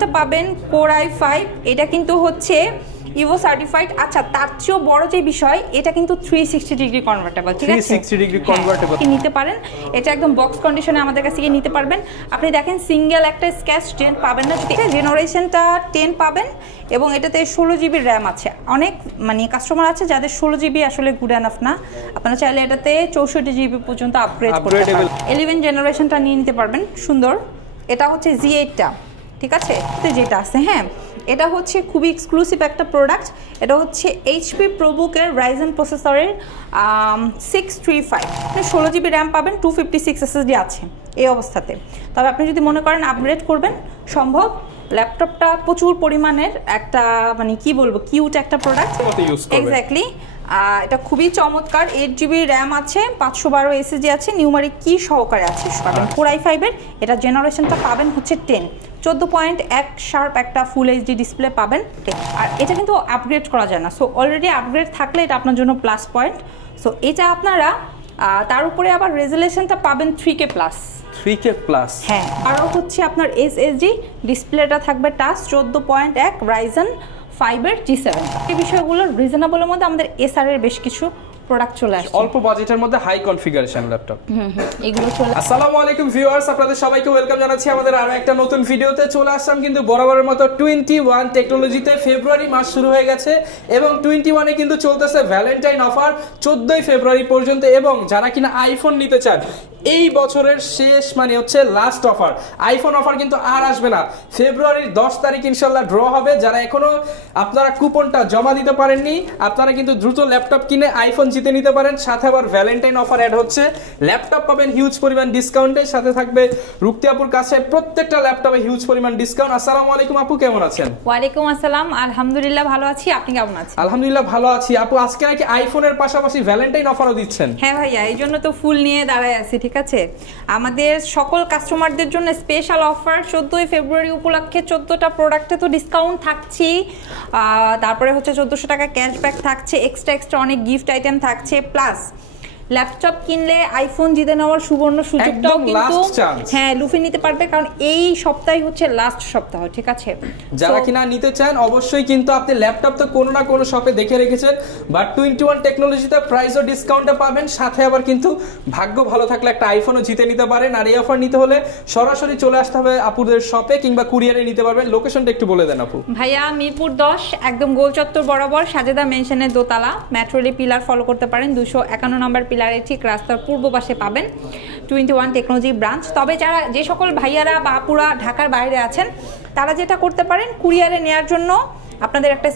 প্রসেসরটা পাবেন core i5, এটা কিন্তু হচ্ছে ইভো সার্টিফাইড। আচ্ছা, তার চেয়েও বড় যে বিষয়, এটা কিন্তু 360 ডিগ্রি কনভার্টেবল, ঠিক আছে? 360 ডিগ্রি কনভার্টেবল নিতে পারেন, এটা একদম বক্স কন্ডিশনে আমাদের কাছ থেকে নিতে পারবেন। আপনি দেখেন সিঙ্গেল একটা স্ক্র্যাচ 10 পাবেন না, যদি জেনারেশনটা 10 পাবেন এবং এটাতে 16 জিবি র্যাম আছে। অনেক মানে কাস্টমার আছে যাদের 16 জিবি আসলে গুড এনাফ না, আপনারা চাইলে এটাতে 64 জিবি পর্যন্ত আপগ্রেড করতে পারেন। 11 জেনারেশনটা নিয়ে নিতে পারবেন, সুন্দর। এটা হচ্ছে Z8টা, ঠিক আছে? যেটা আছে, হ্যাঁ, এটা হচ্ছে খুবই এক্সক্লুসিভ একটা প্রোডাক্ট। এটা হচ্ছে এইচপি প্রোবুকের রাইজেন প্রসেসরের 635, 16 জিবি র্যাম পাবেন, 256 SSD আছে এই অবস্থাতে। তবে আপনি যদি মনে করেন আপগ্রেড করবেন, সম্ভব। ল্যাপটপটা প্রচুর পরিমাণের একটা মানে কি বলবো, কিউট একটা প্রোডাক্ট, এক্স্যাক্টলি। এটা খুবই চমৎকার। 8 জিবি র্যাম আছে, 512 SSD আছে, নিউমারিক কি সহকারে আছে পাবেন। কোর i5 এর এটা জেনারেশনটা পাবেন হচ্ছে 10, 14.1 শার্প একটা ফুল এইচডি ডিসপ্লে পাবেন। আর এটা কিন্তু আপগ্রেড করা যায় না, সো অলরেডি আপগ্রেড থাকলে এটা আপনার জন্য প্লাস পয়েন্ট। সো এটা আপনারা তার উপরে আবার রেজুলেশনটা পাবেন 3K প্লাস। 3K প্লাস, হ্যাঁ। আরও হচ্ছে আপনার এসএসডি ডিসপ্লেটা থাকবে টাচ, 14.1 রাইজেন 5 এর G7। এই বিষয়গুলো রিজনেবলের মধ্যে আমাদের এসআর এর বেশ কিছু প্রোডাক্ট চলে আসছে অল্প বাজেটের মধ্যে হাই কনফিগারেশন ল্যাপটপ। এগুলো চলে। আসসালামু আলাইকুম ভিউয়ার্স, আপনাদের সবাইকে ওয়েলকাম জানাচ্ছি আমাদের আরো একটা নতুন ভিডিওতে। চলে আসলাম কিন্তু বরাবরের মতো 21 টেকনোলজিতে। ফেব্রুয়ারি মাস শুরু হয়ে গেছে এবং 21-এ কিন্তু চলতেছে ভ্যালেন্টাইন অফার 14ই ফেব্রুয়ারি পর্যন্ত। এবং যারা কিনা আইফোন নিতে চান, এই বছরের শেষ মানে হচ্ছে লাস্ট অফার। আইফোন অফার কিন্তু আর আসবে না। ফেব্রুয়ারির 10 তারিখ ইনশাল্লাহ ড্র হবে। যারা এখনো আপনারা কুপনটা জমা দিতে পারেননি, আপনারা কিন্তু দ্রুত ল্যাপটপ কিনে আইফোন জিতে নিতে পারেন। সাথে আবার ভ্যালেন্টাইন অফার অ্যাড হচ্ছে, ল্যাপটপ পাবেন হিউজ পরিমাণ ডিসকাউন্টের সাথে। থাকবে রুক্তি আপুর কাছে প্রত্যেকটা ল্যাপটপে হিউজ পরিমাণ ডিসকাউন্ট। আসসালামু আলাইকুম আপু, কেমন আছেন? ওয়ালাইকুম আসসালাম, আলহামদুলিল্লাহ ভালো আছি, আপনি কেমন আছেন? আলহামদুলিল্লাহ ভালো আছি আপু। আজকে নাকি আইফোনের পাশাপাশি ভ্যালেন্টাইন অফারও দিচ্ছেন? হ্যাঁ ভাইয়া, এই জন্য তো ফুল নিয়ে দাঁড়ায় আছি, ঠিক আছে? আমাদের সকল কাস্টমারদের জন্য স্পেশাল অফার 14ই ফেব্রুয়ারি উপলক্ষে 14টা প্রোডাক্টে তো ডিসকাউন্ট থাকছেই, তারপরে হচ্ছে 1400 টাকা ক্যাশব্যাক থাকছে, এক্সট্রা অনেক গিফট আইটেম থাকছে, প্লাস ল্যাপটপ কিনলে আইফোন জিতে নেওয়ার সুবর্ণ সুযোগটাও কিন্তু হ্যাঁ লুফে নিতে পারবে, কারণ এই সপ্তাহে হচ্ছে লাস্ট সপ্তাহ, ঠিক আছে? যারা কিনা নিতে চান অবশ্যই কিন্তু আপনি ল্যাপটপ তো কোনো না কোনো শপে দেখে রেখেছেন, বাট 21 টেকনোলজিতে প্রাইসও ডিসকাউন্টে পাবেন। সাথে আবার কিন্তু ভাগ্য ভালো থাকলে একটা আইফোনও জিতে নিতে পারেন। আর এই অফার নিতে হলে সরাসরি চলে আসতে হবে আপুদের শপে, কিংবা কুরিয়ারে নিতে পারবেন। লোকেশনটা একটু বলে দেন আপু। ভাইয়া মিরপুর 10, একদম গোল চত্বর বরাবর সাজেদা মেনশনের দোতলা, মেট্রোলি পিলার ফলো করতে পারেন। 251 নম্বর পিলারের ঠিক রাস্তার পূর্ব পাশে পাবেন 21 টেকনোলজি ব্রাঞ্চ। তবে যে সকল ভাইয়ারা বা আপুরা ঢাকার বাইরে আছেন, তারা যেটা করতে পারেন, কুরিয়ারে নেওয়ার জন্য আপনাদের একটা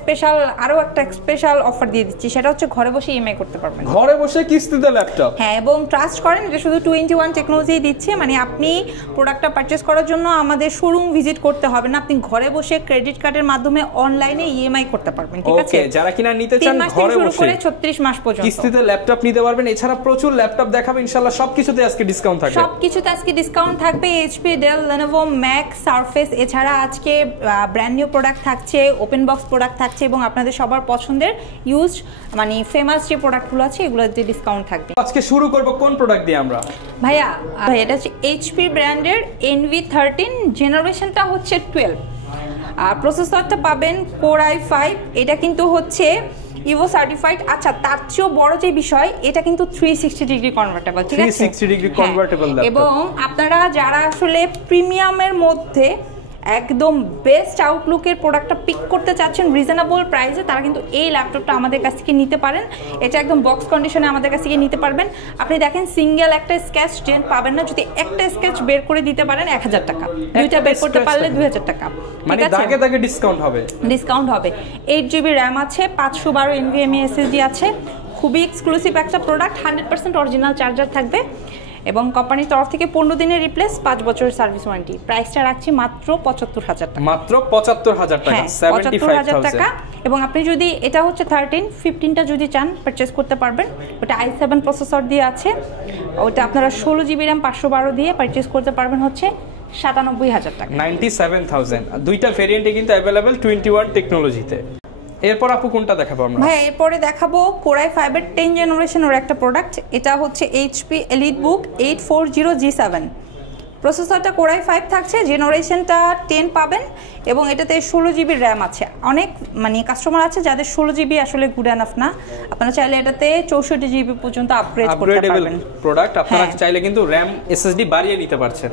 স্পেশাল অফার দিয়ে দিচ্ছি, সেটা হচ্ছে ঘরে বসে ইএমআই করতে পারবেন, ঘরে বসে কিস্তিতে ল্যাপটপ। হ্যাঁ, এবং ট্রাস্ট করেন, এটা শুধু 21 টেকনোলজি দিচ্ছে। মানে আপনি প্রোডাক্টটা পারচেজ করার জন্য আমাদের শোরুম ভিজিট করতে হবে না, আপনি ঘরে বসে ক্রেডিট কার্ডের মাধ্যমে অনলাইনে ইএমআই করতে পারবেন, ঠিক আছে? ওকে, যারা কিনা নিতে চান ঘরে বসে 36 মাস পর্যন্ত কিস্তিতে ল্যাপটপ নিতে পারবেন। এছাড়া প্রচুর ল্যাপটপ দেখাবে ইনশাআল্লাহ, সবকিছুতে আজকে ডিসকাউন্ট থাকবে। সবকিছুতে আজকে ডিসকাউন্ট থাকবে। HP, Dell, Lenovo, Mac, Surface, এছাড়া আজকে ব্র্যান্ড নিউ প্রোডাক্ট থাকছে, ওপেন বক্স প্রোডাক্ট থাকছে, এবং আপনাদের সবার পছন্দের ইউজ মানে ফেমাস যে প্রোডাক্টগুলো আছে এগুলোতে ডিসকাউন্ট থাকবে। আজকে শুরু করব কোন প্রোডাক্ট দিয়ে আমরা? ভাইয়া এটা হচ্ছে এইচপি ব্র্যান্ডের NV13, জেনারেশনটা হচ্ছে 12, আর প্রসেসরটা পাবেন কোর i5, এটা কিন্তু হচ্ছে ইভো সার্টিফাইড। আচ্ছা, তার চেয়েও বড় যে বিষয়, এটা কিন্তু 360 ডিগ্রি কনভার্টেবল, ঠিক আছে? 360 ডিগ্রি কনভার্টেবল ল্যাপটপ। এবং আপনারা যারা আসলে প্রিমিয়ামের মধ্যে একদম বেস্ট আউটলুকের প্রোডাক্টটা পিক করতে চাচ্ছেন রিজনেবল প্রাইসে, তারা কিন্তু এই ল্যাপটপটা আমাদের কাছ থেকে নিতে পারেন। এটা একদম বক্স কন্ডিশনে আমাদের কাছ থেকে নিতে পারবেন। আপনি দেখেন সিঙ্গেল একটা স্কেচ 10 পাবেন না, যদি একটা স্কেচ বের করে দিতে পারেন 1000 টাকা, দুইটা বের করতে পারলে 2000 টাকা, মানে দাগে দাগে ডিসকাউন্ট হবে। 8 জিবি র্যাম আছে, 512 NVMe SSD আছে, খুবই এক্সক্লুসিভ একটা প্রোডাক্ট। 100% অরিজিনাল চার্জার থাকবে এবং কোম্পানির তরফ থেকে 15 দিনের রিপ্লেস, 5 বছরের সার্ভিস ওয়ারেন্টি। প্রাইসটা রাখছি মাত্র 75,000 টাকা। মাত্র 75,000 টাকা, 75,000 টাকা। এবং আপনি যদি এটা হচ্ছে 15টা যদি চান পারচেজ করতে পারবেন। ওটা i7 প্রসেসর দিয়ে আছে, ওটা আপনারা 16 জিবি র্যাম 512 দিয়ে পারচেজ করতে পারবেন হচ্ছে 97,000 টাকা, 97,000। দুইটা ভেরিয়েন্টে কিন্তু अवेलेबल 21 টেকনোলজিতে। এরপর আপু কোনটা দেখাবো আমরা? ভাই এরপরে দেখাবো কোর i5 এর 10 জেনারেশনের একটা প্রোডাক্ট। এটা হচ্ছে HP EliteBook 840 G7। প্রসেসরটা core i5 থাকছে, জেনারেশনটা 10 পাবেন এবং এটাতে 16 জিবি র্যাম আছে। অনেক মানে কাস্টমার আছে যাদের 16 জিবি আসলে গুড এনাফ না, আপনারা চাইলে এটাতে 64 জিবি পর্যন্ত আপগ্রেড করতে পারবেন। প্রোডাক্ট আপনারা চাইলে কিন্তু র্যাম এসএসডি বাড়িয়ে নিতে পারছেন।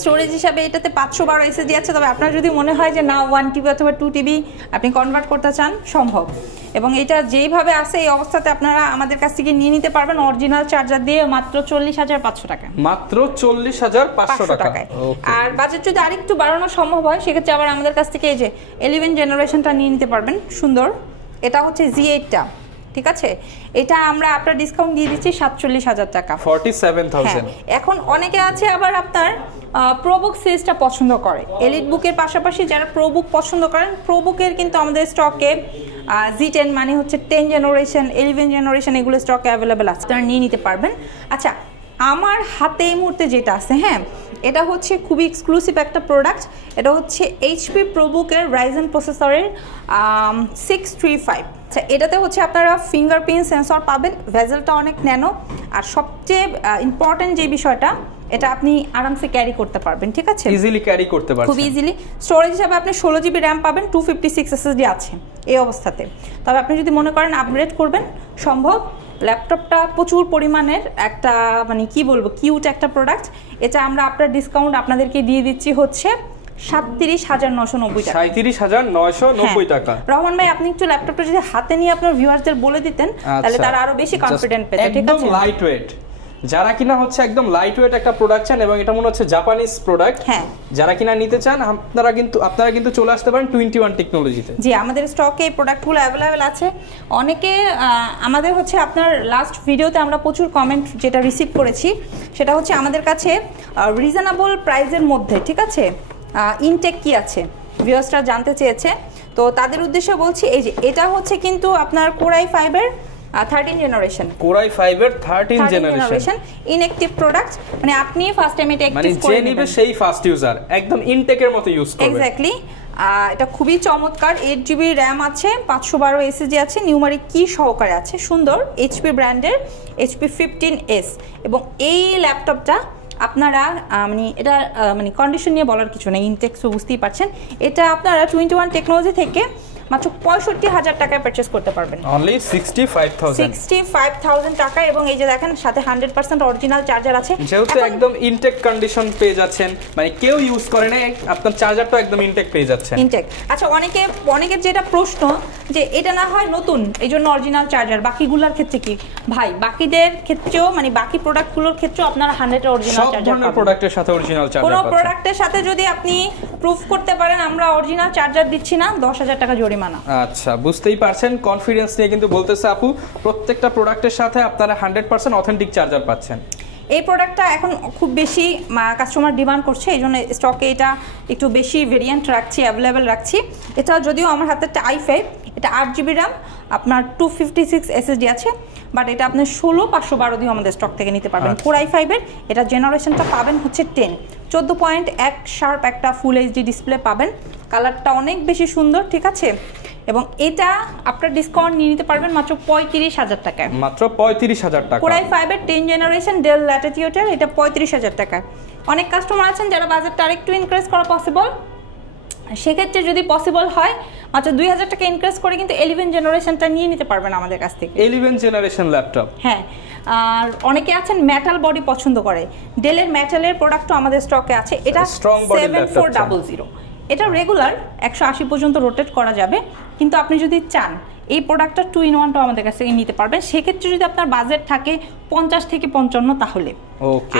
স্টোরেজ হিসাবে এটাতে 512 এসএসডি আছে, তবে আপনার যদি মনে হয় যে না 1 টিবি অথবা 2 টিবি আপনি কনভার্ট করতে চান, সম্ভব। এবং এটা যেইভাবে আছে এই অবস্থাতে আপনারা আমাদের কাছ থেকে নিয়ে নিতে পারবেন অরিজিনাল চার্জার দিয়ে মাত্র 40,500 টাকা। মাত্র 40,500 টাকায়। আর বাজেট যদি আরেকটু বাড়ানো সম্ভব হয় সেক্ষেত্রে আবার আমাদের কাছ থেকে এই যে 11 জেনারেশনটা নিয়ে নিতে পারবেন। সুন্দর, এটা হচ্ছে Z8টা, ঠিক আছে? এটা আমরা আপনার ডিসকাউন্ট দিয়ে দিচ্ছি 47,000 টাকা, 47,000। এখন অনেকে আছে আবার আপনার প্রোবুক সিরিজটা পছন্দ করে, এলিট বুকের পাশাপাশি যারা প্রোবুক পছন্দ করেন, প্রোবুকের কিন্তু আমাদের স্টকে Z10 মানে হচ্ছে 10 জেনারেশন 11 জেনারেশন এগুলো স্টকে অ্যাভেলেবেল আছে, আপনারা নিয়ে নিতে পারবেন। আচ্ছা, আমার হাতে এই মুহূর্তে যেটা আছে, হ্যাঁ, এটা হচ্ছে খুবই এক্সক্লুসিভ একটা প্রোডাক্ট। এটা হচ্ছে এইচপি প্রোবুকের রাইজেন প্রসেসরের 635। আচ্ছা, এটাতে হচ্ছে আপনারা ফিঙ্গারপ্রিন্ট সেন্সর পাবেন, ভেজেলটা অনেক ন্যানো, আর সবচেয়ে ইম্পর্টেন্ট যে বিষয়টা, এটা আপনি আরামসে ক্যারি করতে পারবেন, ঠিক আছে? ইজিলি ক্যারি করতে পারবেন, খুব ইজিলি। স্টোরেজ হিসাবে আপনি 16 জিবি র্যাম পাবেন, 256 এসএসডি আছে এই অবস্থাতে। তবে আপনি যদি মনে করেন আপগ্রেড করবেন, সম্ভব। ল্যাপটপটা প্রচুর পরিমাণের একটা মানে কি বলবো কিউট একটা প্রোডাক্ট। এটা আমরা আপনার ডিসকাউন্ট আপনাদেরকে দিয়ে দিচ্ছি হচ্ছে 37,990 টাকা। 37,990 টাকা। রহমান ভাই, আপনি একটু ল্যাপটপটা যদি হাতে নিয়ে আপনার ভিউয়ারদের বলে দিতেন তাহলে তারা আরো বেশি কনফিডেন্ট পেত, ঠিক আছে? একদম লাইট ওয়েট, যারা কিনা হচ্ছে একদম লাইট ওয়েট একটা প্রোডাক্ট চান, এবং এটা মনে হচ্ছে জাপানিজ প্রোডাক্ট, হ্যাঁ, যারা কিনা নিতে চান আপনারা কিন্তু চলে আসতে পারেন 21 টেকনোলজিতে। জি, আমাদের স্টকে এই প্রোডাক্টগুলো অ্যাভেলেবেল আছে। অনেকে আমাদের হচ্ছে আপনার লাস্ট ভিডিওতে আমরা প্রচুর কমেন্ট যেটা রিসিভ করেছি সেটা হচ্ছে আমাদের কাছে রিজনেবল প্রাইসের মধ্যে, ঠিক আছে, ইনটেক কি আছে ভিউয়ার্সরা জানতে চেয়েছে, তো তাদের উদ্দেশ্যে বলছি এই যে এটা হচ্ছে কিন্তু আপনার Core i5 এর 13 জেনারেশন, Core i5 এর 13 জেনারেশন ইনঅ্যাক্টিভ প্রোডাক্ট, মানে আপনি ফার্স্ট টাইম এটা অ্যাক্টিভ করে নেবেন, যে নিবে সেই ফার্স্ট ইউজার, একদম ইনটেকের মতো ইউজ করবে। এক্স্যাক্টলি। এটা খুবই চমৎকার, 8 জিবি র্যাম আছে, 512 এসএসডি আছে, নিউমারিক কি সহকারে আছে, সুন্দর এইচপি ব্র্যান্ডের HP 15s। এবং এই ল্যাপটপটা আপনারা মানে এটা মানে কন্ডিশন নিয়ে বলার কিছু নেই, ইনটেক্সও বুঝতেই পারছেন। এটা আপনারা 21 টেকনোলজি থেকে মাত্র 65,000 টাকায় পারচেজ করতে পারবেন, অনলি 65,000 টাকা। এবং এই যে দেখেন সাথে 100% অরিজিনাল চার্জার আছে, যেহেতু একদম ইনটেক কন্ডিশন পেয়ে যাচ্ছেন, মানে কেউ ইউজ করে না, আপনার চার্জারটা একদম ইনটেক পেয়ে যাচ্ছেন। ইনটেক। আচ্ছা, অনেকের যেটা প্রশ্ন যে এটা না হয় নতুন এই জন্য অরিজিনাল চার্জার, বাকিগুলোর ক্ষেত্রে কি? ভাই, বাকিদের ক্ষেত্রেও মানে বাকি প্রোডাক্টগুলোর ক্ষেত্রেও আপনারা 100 অরিজিনাল চার্জার পাবেন। প্রোডাক্টের সাথে অরিজিনাল চার্জার কোন প্রোডাক্টের সাথে যদি আপনি প্রুফ করতে পারেন আমরা অরিজিনাল চার্জার দিচ্ছি না, 10,000 টাকা জরিমানা। আচ্ছা, বুঝতেই পারছেন, কনফিডেন্স নিয়ে কিন্তু বলতেছে আপু, প্রত্যেকটা প্রোডাক্টের সাথে আপনারা 100% অথেন্টিক চার্জার পাচ্ছেন। এই প্রোডাক্টটা এখন খুব বেশি কাস্টমার ডিমান্ড করছে, এই জন্য স্টকে এটা একটু বেশি ভেরিয়েন্ট রাখছি, অ্যাভেলেবেল রাখছি। এটা যদিও আমার হাতে একটা i5, এটা 8 জিবি র্যাম, আপনার 256 এসএসডি আছে, বাট এটা আপনি 16,512 দিয়ে আমাদের স্টক থেকে নিতে পারবেন। Core i5 এর এটা জেনারেশনটা পাবেন হচ্ছে 10, 14.1 শার্প একটা ফুল এইচডি ডিসপ্লে পাবেন, কালারটা অনেক বেশি সুন্দর, ঠিক আছে? এবং এটা আপনার ডিসকাউন্ট নিয়ে নিতে পারবেন মাত্র 35,000 টাকায়, মাত্র 35,000 টাকা। Core i5 এর 10 জেনারেশন ডেল ল্যাটিটিউডের এটা 35,000 টাকা। অনেক কাস্টমার আছেন যারা বাজেটটা আরেকটু ইনক্রিজ করা পসিবল, সেক্ষেত্রে যদি পসিবল হয় মাত্র 2,000 টাকা ইনক্রিজ করে কিন্তু 11 জেনারেশনটা নিয়ে নিতে পারবেন আমাদের কাছ থেকে। 11 জেনারেশন ল্যাপটপ, হ্যাঁ। আর অনেকে আছেন মেটাল বডি পছন্দ করে, ডেলের মেটালের প্রোডাক্টও আমাদের স্টকে আছে। এটা 7400, এটা রেগুলার 180 পর্যন্ত রোটেট করা যাবে, কিন্তু আপনি যদি চান এই প্রোডাক্টটা 2-in-1 আমাদের কাছ থেকে নিতে পারবেন। সেক্ষেত্রে যদি আপনার বাজেট থাকে 50 থেকে 55, তাহলে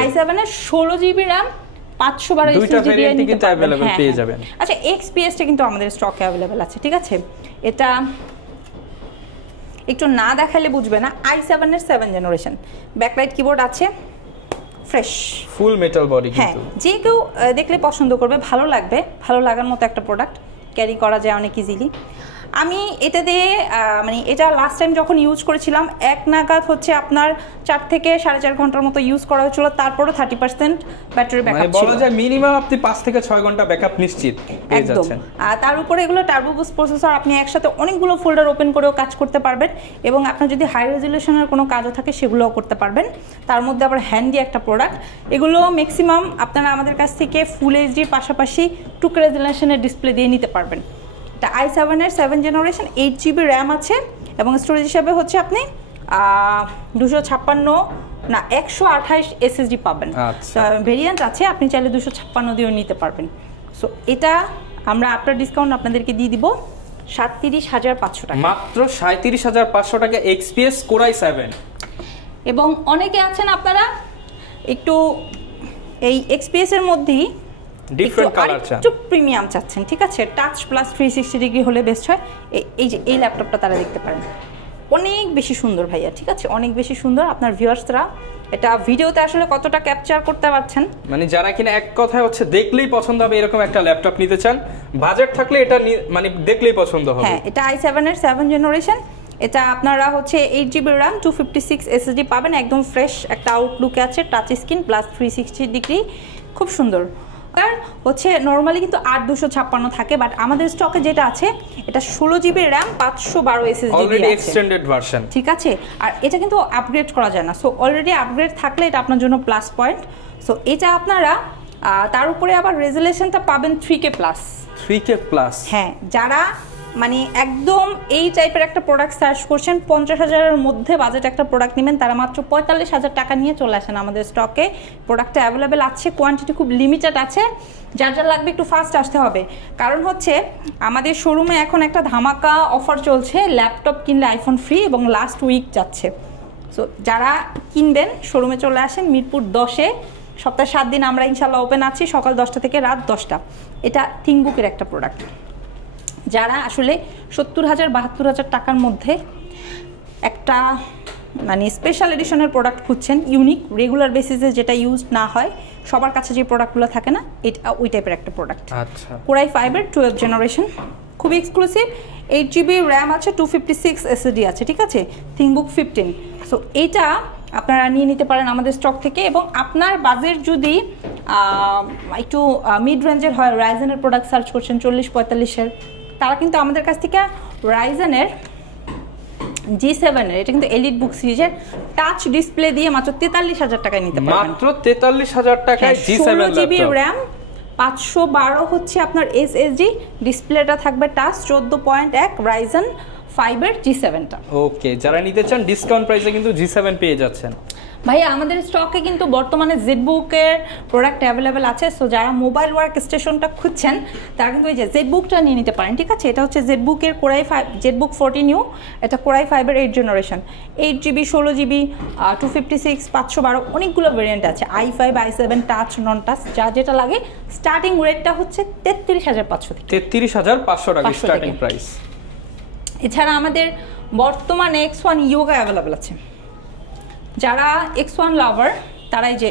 i7 এর 16 জিবি র্যাম 512 এসএসডি দিয়ে কিন্তু अवेलेबल পেয়ে যাবেন। আচ্ছা, XPS-টা কিন্তু আমাদের স্টকে अवेलेबल আছে, ঠিক আছে? এটা একটু না দেখালে বুঝবে না। i7 এর 7 জেনারেশন, ব্যাকলাইট কিবোর্ড আছে, ফ্রেশ ফুল মেটাল বডি, কিন্তু যে কেউ দেখলে পছন্দ করবে, ভালো লাগবে, ভালো লাগার মতো একটা প্রোডাক্ট, ক্যারি করা যায় অনেক ইজিলি। আমি এটা দিয়ে মানে এটা লাস্ট টাইম যখন ইউজ করেছিলাম এক নাগাদ হচ্ছে আপনার 4 থেকে 4.5 ঘন্টার মতো ইউজ করা হয়েছিল, তারপরও 30% ব্যাটারি ব্যাকআপ ছিল। বলা যায় মিনিমাম আপনি 5 থেকে 6 ঘন্টা ব্যাকআপ নিশ্চিত পেয়ে যাচ্ছেন। তার উপরে এগুলো টার্বো বুস্ট প্রসেসর, আপনি একসাথে অনেকগুলো ফোল্ডার ওপেন করেও কাজ করতে পারবেন এবং আপনার যদি হাই রেজুলেশনের কোনো কাজও থাকে সেগুলোও করতে পারবেন। তার মধ্যে আবার হ্যান্ডি একটা প্রোডাক্ট। এগুলো ম্যাক্সিমাম আপনারা আমাদের কাছ থেকে ফুল এইচডির পাশাপাশি 2K রেজুলেশনের ডিসপ্লে দিয়ে নিতে পারবেন। এটা i7-এর 7 জেনারেশন, 8GB র্যাম আছে এবং স্টোরেজ হিসাবে হচ্ছে আপনি 256 না 128 SSD পাবেন। ভেরিয়েন্ট আছে, আপনি চাইলে 256 দিয়েও নিতে পারবেন। সো এটা আমরা আফটার ডিসকাউন্ট আপনাদেরকে দিয়ে দিব 37,500 টাকা, মাত্র 37,500 টাকা XPS Core i7। এবং অনেকে আছেন আপনারা একটু এই XPS এর মধ্যেই ডিফারেন্ট কালার চান, একটু প্রিমিয়াম চাচ্ছেন, ঠিক আছে, টাচ প্লাস 360 ডিগ্রি হলে বেস্ট হয়। এই যে এই ল্যাপটপটা তারা দেখতে পারেন, অনেক বেশি সুন্দর ভাইয়া, ঠিক আছে, অনেক বেশি সুন্দর। আপনার ভিউয়ার্সরা এটা ভিডিওতে আসলে কতটা ক্যাপচার করতে পারছেন, মানে যারা কিনা এক কথায় হচ্ছে দেখলেই পছন্দ হবে এরকম একটা ল্যাপটপ নিতে চান, বাজেট থাকলে এটা মানে দেখলেই পছন্দ হবে। হ্যাঁ, এটা i7-এর 7 জেনারেশন। এটা আপনারা হচ্ছে 8GB RAM 256 SSD পাবেন, একদম ফ্রেশ একটা আউটলুকে আছে, টাচ স্ক্রিন প্লাস 360 ডিগ্রি, খুব সুন্দর। আর হচ্ছে নরমালি কিন্তু 8256 থাকে, বাট আমাদের স্টকে যেটা আছে এটা 16GB RAM 512 SSD অলরেডি দিয়ে আছে, এক্সটেন্ডেড ভার্সন, ঠিক আছে। আর এটা কিন্তু আপগ্রেড করা যায় না, সো অলরেডি আপগ্রেড থাকলে এটা আপনার জন্য প্লাস পয়েন্ট। সো এটা আপনারা তার উপরে আবার রেজুলেশনটা পাবেন 3K প্লাস। 3K প্লাস, হ্যাঁ, যারা মানে একদম এই টাইপের একটা প্রোডাক্ট সার্চ করছেন, 50,000-এর মধ্যে বাজেট একটা প্রোডাক্ট নেবেন, তারা মাত্র 45,000 টাকা নিয়ে চলে আসেন আমাদের স্টকে। প্রোডাক্টটা অ্যাভেলেবেল আছে, কোয়ান্টিটি খুব লিমিটেড আছে, যার যার লাগবে একটু ফাস্ট আসতে হবে। কারণ হচ্ছে আমাদের শোরুমে এখন একটা ধামাকা অফার চলছে, ল্যাপটপ কিনলে আইফোন ফ্রি, এবং লাস্ট উইক যাচ্ছে। সো যারা কিনবেন শোরুমে চলে আসেন, মিরপুর 10-এ সপ্তাহে 7 দিন আমরা ইনশাল্লাহ ওপেন আছি, সকাল 10টা থেকে রাত 10টা। এটা থিংকবুকের একটা প্রোডাক্ট। যারা আসলে 70,000 72,000 টাকার মধ্যে একটা মানে স্পেশাল এডিশনের প্রোডাক্ট খুঁজছেন, ইউনিক, রেগুলার বেসিসে যেটা ইউজ না হয়, সবার কাছে যে প্রোডাক্টগুলো থাকে না, এটা ওই টাইপের একটা প্রোডাক্ট। আচ্ছা, Core i5-এর 12 জেনারেশন, খুবই এক্সক্লুসিভ, 8GB র্যাম আছে, 256 SSD আছে, ঠিক আছে, থিংকবুক 15। সো এইটা আপনারা নিয়ে নিতে পারেন আমাদের স্টক থেকে। এবং আপনার বাজেট যদি একটু মিড রেঞ্জের হয়, রাইজেনের প্রোডাক্ট সার্চ করছেন 40-45-এর, তারা কিন্তু আমাদের কাছ থেকে রাইজেনের G7-এর, এটা কিন্তু এলিট বুক সিরিজের টাচ ডিসপ্লে দিয়ে মাত্র 43,000 টাকায় নিতে পারবেন। মাত্র 43,000 টাকায় G7 ল্যাপটপ, 16GB RAM 512 হচ্ছে আপনার SSD, ডিসপ্লেটা থাকবে টাচ, 14.1 রাইজেন 5-এর G7টা। ওকে, যারা নিতে চান ডিসকাউন্ট প্রাইসে কিন্তু G7 পেয়ে যাচ্ছেন। ভাইয়া আমাদের স্টকে কিন্তু বর্তমানে জেডবুকের প্রোডাক্ট অ্যাভেলেবেল আছে। সো যারা মোবাইল ওয়ার্ক স্টেশনটা খুঁজছেন তারা কিন্তু এই যে জেডবুকটা নিয়ে নিতে পারেন, ঠিক আছে। এটা হচ্ছে জেডবুকের Core i5, জেডবুক 14U, এটা Core i5-এর 8 জেনারেশন, 8GB 16GB 256 512, অনেকগুলো ভেরিয়েন্ট আছে, i5 i7 টাচ নন টাচ, যা যেটা লাগে। স্টার্টিং রেটটা হচ্ছে 33,500 থেকে 33,500 টাকা স্টার্টিং প্রাইস। এছাড়া আমাদের বর্তমানে X1 ইয়োগা অ্যাভেলেবেল আছে। যারা X1 লাভার তারা এই যে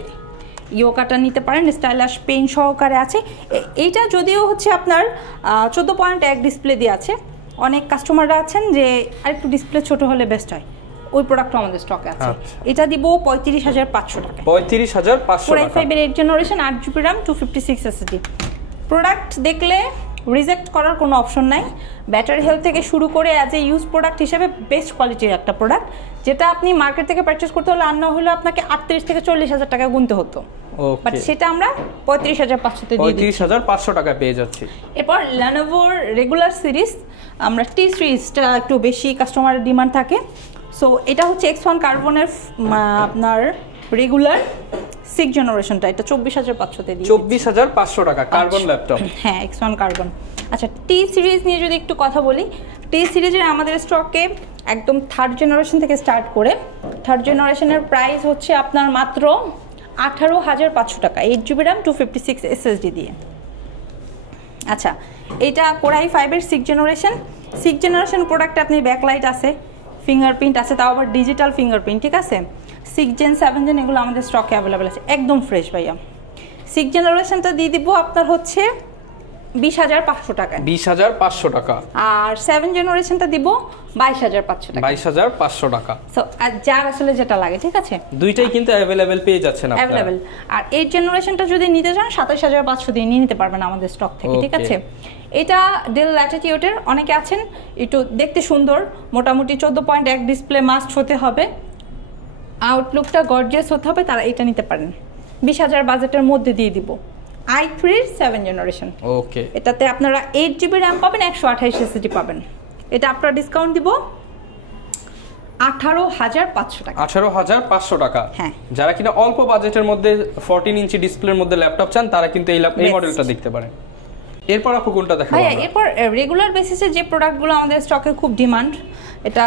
ইয়োগাটা নিতে পারেন, স্টাইলাশ পেন সহকারে আছে। এইটা যদিও হচ্ছে আপনার 14.1 ডিসপ্লে দিয়ে আছে, অনেক কাস্টমাররা আছেন যে আরেকটু ডিসপ্লে ছোট হলে বেস্ট হয়, ওই প্রোডাক্টও আমাদের স্টকে আছে। এটা দিব 35,500 টাকা, 35,500 Core i5-এর 8 generation, 8GB RAM 256 SSD। Product দেখলে রিজেক্ট করার কোনো অপশন নাই। ব্যাটারি হেলথ থেকে শুরু করে অ্যাজ এ ইউজ প্রোডাক্ট হিসেবে বেস্ট কোয়ালিটির একটা প্রোডাক্ট, যেটা আপনি মার্কেট থেকে পারচেস করতে হলে আর না হলে আপনাকে 38 থেকে 40,000 টাকা গুনতে হতো, বাট সেটা আমরা 35,500 তে দিয়ে দিচ্ছি, 35,500 টাকা পেয়ে যাচ্ছি। এরপর Lenovoর রেগুলার সিরিজ, আমরা T সিরিজটা একটু বেশি কাস্টমারের ডিমান্ড থাকে। সো এটা হচ্ছে X1 কার্বনের আপনার রেগুলার 6 জেনারেশনটা, এটা 24,500 তে দিই, 24,500 টাকা কার্বন ল্যাপটপ। হ্যাঁ, X1 কার্বন। আচ্ছা, টি সিরিজ নিয়ে যদি একটু কথা বলি, টি সিরিজের আমাদের স্টকে একদম 3rd জেনারেশন থেকে স্টার্ট করে 3rd জেনারেশনের প্রাইস হচ্ছে আপনার মাত্র 18,500 টাকা, 8GB RAM 256 SSD দিয়ে। আচ্ছা, এটা Core i5-এর 6 জেনারেশন প্রোডাক্টে আপনি ব্যাকলাইট আছে, ফিঙ্গারপ্রিন্ট আছে, তাও আবার ডিজিটাল ফিঙ্গারপ্রিন্ট, ঠিক আছে। 6 জেন 7 জেন এগুলো আমাদের স্টকে অ্যাভেলেবেল আছে, একদম ফ্রেশ ভাইয়া। 6 জেনারেশনটা দিয়ে দিব আপনার হচ্ছে 20,500 টাকায়। 20,500 টাকা। আর 7 জেনারেশনটা দিব 22,500 টাকা। 22,500 টাকা। সো যার আসলে যেটা লাগে, ঠিক আছে, দুইটাই কিন্তু अवेलेबल পেয়ে যাচ্ছেন আপনারা। अवेलेबल। আর 8 জেনারেশনটা যদি নিতে চান 27,500 দিয়ে নিয়ে নিতে পারবেন আমাদের স্টক থেকে, ঠিক আছে। এটা ডেল ল্যাটিটিউডের, অনেকে আছেন একটু দেখতে সুন্দর, মোটামুটি 14.1 ডিসপ্লে মাস্ট হতে হবে, আউটলুকটা গর্জিয়াস হতে হবে, তারা এটা নিতে পারেন। 20,000 বাজেটের মধ্যে দিয়ে দিব i3 7 জেনারেশন। ওকে, এটাতে আপনারা 8GB RAM পাবেন, 128 SSD পাবেন। এটা আপনারা ডিসকাউন্ট দিব 18,500 টাকা। 18,500 টাকা। হ্যাঁ, যারা কিনা অল্প বাজেটের মধ্যে 14 ইঞ্চি ডিসপ্লের মধ্যে ল্যাপটপ চান তারা কিন্তু এই মডেলটা দেখতে পারেন। এরপর আপু কোনটা দেখাবো? ভাইয়া এরপর রেগুলার বেসিসে যে প্রোডাক্টগুলো আমাদের স্টকে খুব ডিমান্ড, এটা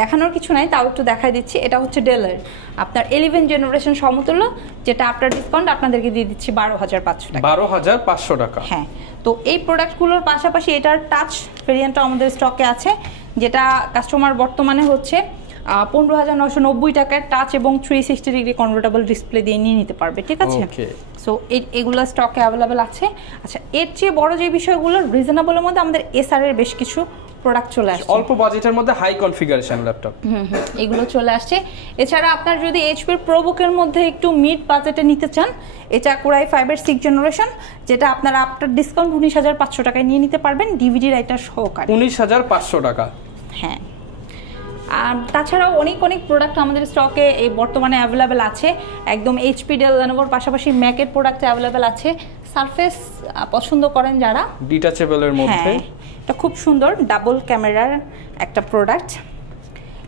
দেখানোর কিছু নাই, তাও একটু দেখাই দিচ্ছি। এটা হচ্ছে ডেলের আপনার 11 জেনারেশন সমতুল্য, যেটা আপনার ডিসকাউন্ট আপনাদেরকে দিয়ে দিচ্ছি 12,500 টাকা। 12,500 টাকা। হ্যাঁ, তো এই প্রোডাক্টগুলোর পাশাপাশি এটার টাচ ভেরিয়েন্টটা আমাদের স্টকে আছে, যেটা কাস্টমার বর্তমানে হচ্ছে 15,990 টাকায় টাচ এবং 360 ডিগ্রি কনভার্টেবল ডিসপ্লে দিয়ে নিয়ে নিতে পারবে, ঠিক আছে। সো এগুলো স্টকে অ্যাভেলেবেল আছে। আচ্ছা, এর চেয়ে বড় যে বিষয়গুলো রিজনেবলের মধ্যে আমাদের এসআর এর বেশ কিছু প্রোডাক্ট চলে আসছে, অল্প বাজেটের মধ্যে হাই কনফিগারেশন ল্যাপটপ। এগুলো চলে আসছে। এছাড়া আপনার যদি এইচপি প্রোবুকের মধ্যে একটু মিড বাজেটে নিতে চান, এটা কোরাই 5 6 জেনারেশন, যেটা আপনারা আপনার ডিসকাউন্ট 19,500 টাকায় নিয়ে নিতে পারবেন ডিভিডি রাইটার সহকারে। 19,500 টাকা। হ্যাঁ, আর তাছাড়াও অনেক প্রোডাক্ট আমাদের স্টকে এই বর্তমানে অ্যাভেলেবেল আছে। একদম এইচপি, ডেল, লেনোভোর পাশাপাশি ম্যাকের প্রোডাক্ট অ্যাভেলেবেল আছে। সারফেস পছন্দ করেন যারা, ডিটাচেবলের মধ্যে, এটা খুব সুন্দর ডাবল ক্যামেরার একটা প্রোডাক্ট।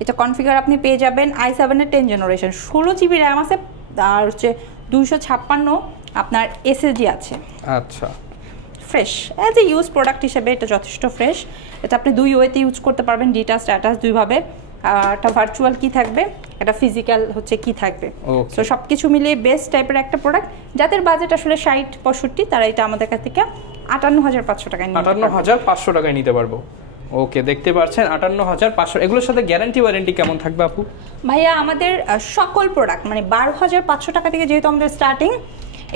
এটা কনফিগার আপনি পেয়ে যাবেন i7 এর 10 জেনারেশন, 16GB র্যাম আছে, আর হচ্ছে 256 আপনার এসএসডি আছে। আচ্ছা, fresh as a use product হিসেবে এটা যথেষ্ট ফ্রেশ। এটা আপনি দুই ওয়েতে ইউজ করতে পারবেন, ডিটা স্ট্যাটাস দুইভাবে। একটা ভার্চুয়াল কি থাকবে, একটা ফিজিক্যাল হচ্ছে কি থাকবে। সো সব কিছু মিলিয়ে বেস্ট টাইপের একটা প্রোডাক্ট। যাদের বাজেট আসলে 60-65, তারা এটা আমাদের কাছ থেকে 58,500 টাকায় নিতে পারবে। 58,500 টাকায় নিতে পারবো। ওকে, দেখতে পাচ্ছেন 58,500। এগুলোর সাথে গ্যারান্টি ওয়ারেন্টি কেমন থাকবে আপু? ভাইয়া আমাদের সকল প্রোডাক্ট মানে 12,500 টাকা থেকে যেহেতু আমাদের স্টার্টিং,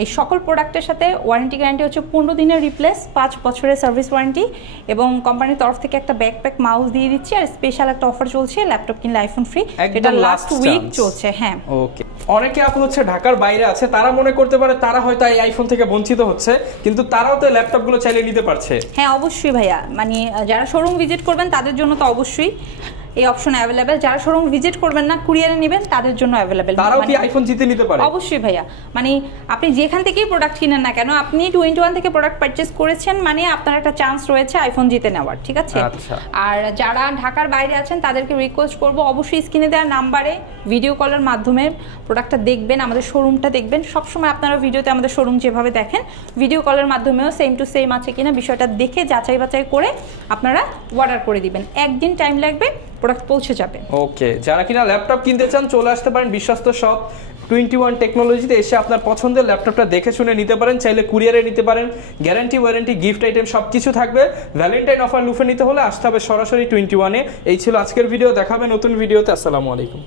এই সকল প্রোডাক্টের সাথে ওয়ারেন্টি গ্যারান্টি হচ্ছে 15 দিনের রিপ্লেস, 5 বছরের সার্ভিস ওয়ারেন্টি, এবং কোম্পানির তরফ থেকে একটা ব্যাকপ্যাক মাউস দিয়ে দিচ্ছি। আর স্পেশাল একটা অফার চলছে, ল্যাপটপ কিনলে আইফোন ফ্রি, এটা লাস্ট উইক চলছে। হ্যাঁ, ওকে। অনেকে আপু হচ্ছে ঢাকার বাইরে আছে, তারা মনে করতে পারে তারা হয়তো এই আইফোন থেকে বঞ্চিত হচ্ছে, কিন্তু তারাও তো ল্যাপটপগুলো চাইলে নিতে পারছে। হ্যাঁ, অবশ্যই ভাইয়া, মানে যারা শোরুম ভিজিট করবেন তাদের জন্য তো অবশ্যই এই অপশন অ্যাভেলেবেল। যারা শোরুম ভিজিট করবেন না, কুরিয়ারে নেবেন, তাদের জন্য অ্যাভেলেবেল। তারাও কি আইফোন জিতে নিতে পারে? অবশ্যই ভাইয়া, মানে আপনি যেখান থেকেই প্রোডাক্ট কিনেন না কেন, আপনি 21 থেকে প্রোডাক্ট পারচেজ করেছেন মানে আপনার একটা চান্স রয়েছে আইফোন জিতে নেওয়ার, ঠিক আছে। আর যারা ঢাকার বাইরে আছেন তাদেরকে রিকোয়েস্ট করব, অবশ্যই স্ক্রিনে দেওয়া নাম্বারে ভিডিও কলের মাধ্যমে প্রোডাক্টটা দেখবেন, আমাদের শোরুমটা দেখবেন। সবসময় আপনারা ভিডিওতে আমাদের শোরুম যেভাবে দেখেন, ভিডিও কলের মাধ্যমেও সেম টু সেম আছে কিনা বিষয়টা দেখে যাচাই বাছাই করে আপনারা অর্ডার করে দিবেন। একদিন টাইম লাগবে, প্রোডাক্ট পৌঁছে যাবে। ওকে, যারা কিনা ল্যাপটপ কিনতে চান চলে আসতে পারেন বিশ্বস্ত শপ 21 টেকনোলজিতে, এসে আপনার পছন্দের ল্যাপটপটা দেখে শুনে নিতে পারেন। চাইলে কুরিয়ারে নিতে পারেন, গ্যারান্টি ওয়ারেন্টি গিফট আইটেম সবকিছু থাকবে। ভ্যালেন্টাইন অফার লুফে নিতে হলে আসতে হবে সরাসরি 21-এ। এই ছিল আজকের ভিডিও, দেখাবে নতুন ভিডিওতে। আসসালামু আলাইকুম।